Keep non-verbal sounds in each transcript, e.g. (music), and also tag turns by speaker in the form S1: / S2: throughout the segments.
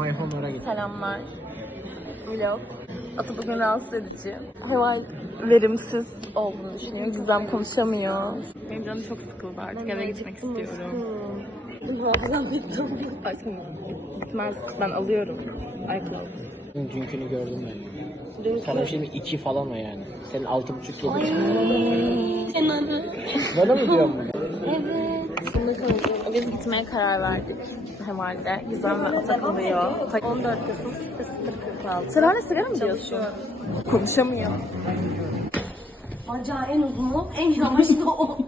S1: My Honor'a git.
S2: Selamlar. Vlog. Ata bugün rahatsız edici. Heval verimsiz olduğunu düşünüyor. Gizem konuşamıyor. Benim canım çok sıkıldı artık. Eve gitmek istiyorum. Hafızam bitti. Bitmez. Ben alıyorum. iCloud.
S1: Dünkünü gördüm ben. Sana şimdi iki falan o yani. Senin altı buçuk yedi. Böyle mi diyorum bunu?
S2: Biz gitmeye karar verdik Hemal'de. Gizem ve Ata kalıyor. 14 Kasım 0046. Sen hala sigara mı diyorsun? Konuşamıyor.
S3: Bacağı en uzunu, en yavaş da o.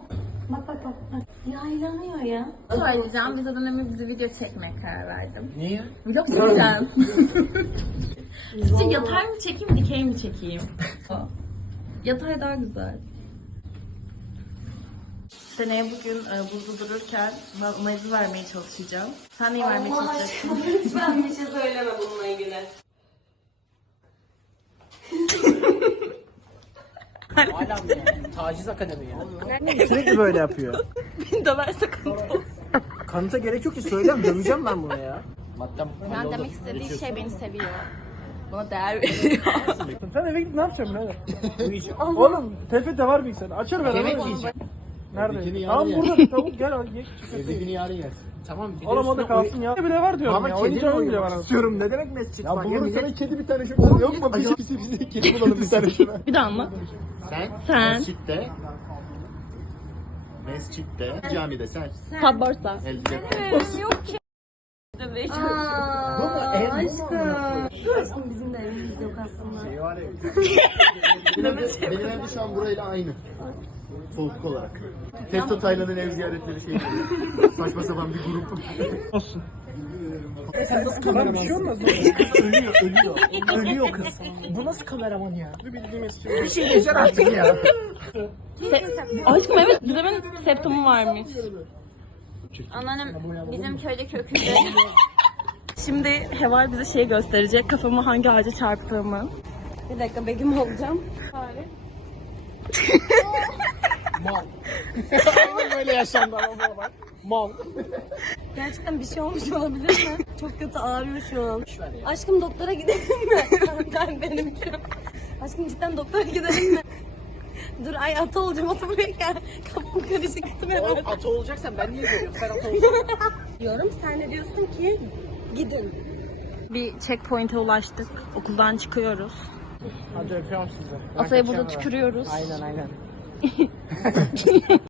S3: Bak bak bak. Yaylanıyor ya.
S2: Söyleyeceğim. Biz adamla bizi video çekmeye karar verdim.
S1: Niye?
S2: Vlog çekeceğim. Sizce yatay mı çekeyim, dikey mi çekeyim? Yatay daha güzel. Seneye bugün e, buzda dururken mayızı vermeye çalışacağım. Sen neyi vermeye çalışacaksın?
S3: Lütfen bir şey söyleme bununla ilgili.
S1: Hala mı ya? Taciz akademi ya. Sürekli böyle yapıyor.
S2: Beni döver sıkıntı olsun.
S1: Kanıta gerek yok ki söylem döveceğim ben buna ya. Madem
S2: Ben demek istediği şey beni seviyor. Bana değer (laughs) veriyor.
S4: Sen eve gidip ne yapacaksın birader? Oğlum tepede var bilgisayar. Açar ver
S1: Yemek.
S4: Nerede?
S1: Evdekini
S4: Tamam
S1: yarın
S4: burada tavuk gel al ye.
S1: Evdekini yarın yersin. Tamam.
S4: da
S1: üstüne
S4: kalsın ya. Bir de var diyorum
S1: Ama
S4: ya.
S1: kedi
S4: Oyuncağın bile var.
S1: istiyorum. Ne demek mescit
S4: Ya
S1: var?
S4: buluruz
S1: millet-
S4: sana kedi bir tane şurada yok mu? Pisi pisi pisi kedi bulalım bir tane şuna.
S2: bir daha mı?
S5: Sen,
S2: Sen.
S5: mescitte mescitte camide sen
S2: Tab borsa.
S5: elde
S2: Yok ki. Dövüyor.
S3: Aşkım bizim de evimiz yok aslında.
S5: şey var ya. (laughs) benim, evde, benim evde şu an burayla aynı. Soğukluk olarak. Testo Taylan'ın ev ziyaretleri şey. Saçma sapan bir grup.
S4: Olsun. Bir şey olmaz.
S1: Ölüyor, ölüyor. ölüyor kız. Bu nasıl kameraman ya?
S4: Bir bildiğim eski.
S1: Bir şey geçer artık ya.
S2: Aşkım evet Gizem'in septumu varmış.
S3: Anneannem bizim köyde kökünde.
S2: Şimdi Heval bize şey gösterecek. Kafamı hangi ağaca çarptığımı.
S3: Bir dakika Begüm olacağım.
S1: Mal. böyle yaşandı ama bu olay. Mal.
S3: Gerçekten bir şey olmuş olabilir mi? Çok kötü ağrıyor şu an. Aşkım doktora gidelim mi? ben benimki. Aşkım cidden doktora gidelim mi? Dur ay ata olacağım ata buraya gel. Kafam karışık gittim
S1: Oğlum
S3: herhalde.
S1: atı olacaksan ben niye görüyorum? Sen atı olsun.
S3: Diyorum sen de diyorsun ki gidin.
S2: Bir checkpoint'e ulaştık. Okuldan çıkıyoruz.
S4: Hadi öpüyorum sizi.
S2: Atayı burada tükürüyoruz.
S1: Aynen aynen. (laughs)